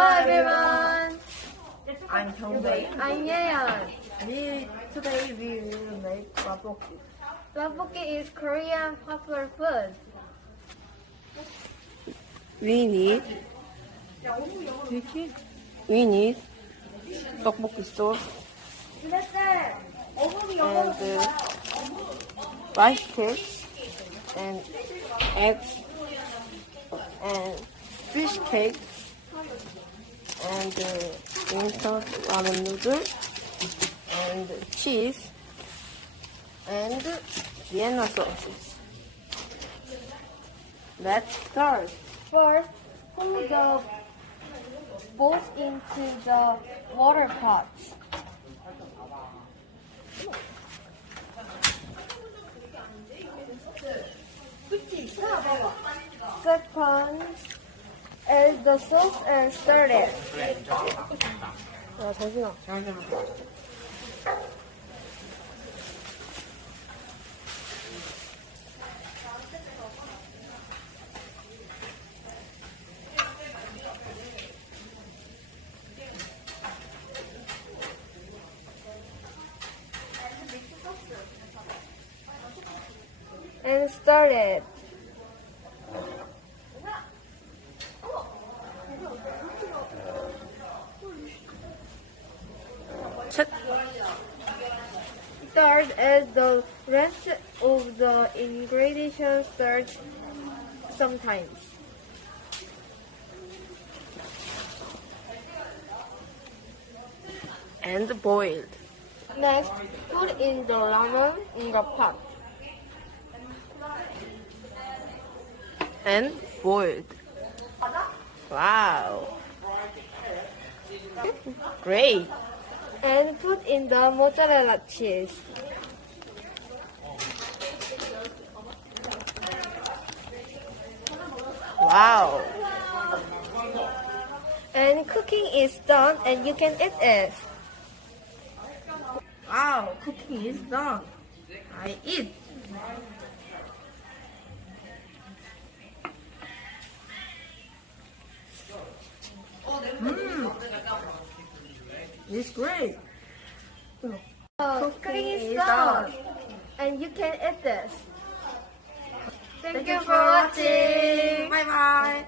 Hello everyone. I'm Kyungbae. I'm Yeon. Today we will make tteokbokki. Tteokbokki is Korean popular food. We need tteokbokki sauce and rice cake and eggs and fish cake and instant ramen noodle and cheese and Vienna sausage. Let's start. First, put the balls into the water pot. Second, add the sauce and stir it. 야, 정신아. And stir it. Third, add the rest of the ingredients stirred sometimes. And boiled. Next, put in the ramen in the pot. And boiled. Wow. Great. And put in the mozzarella cheese. Wow. And cooking is done and you can eat it. Wow, cooking is done. I eat. It's great. Cooking is done and you can eat this. Thank you for watching. Bye bye.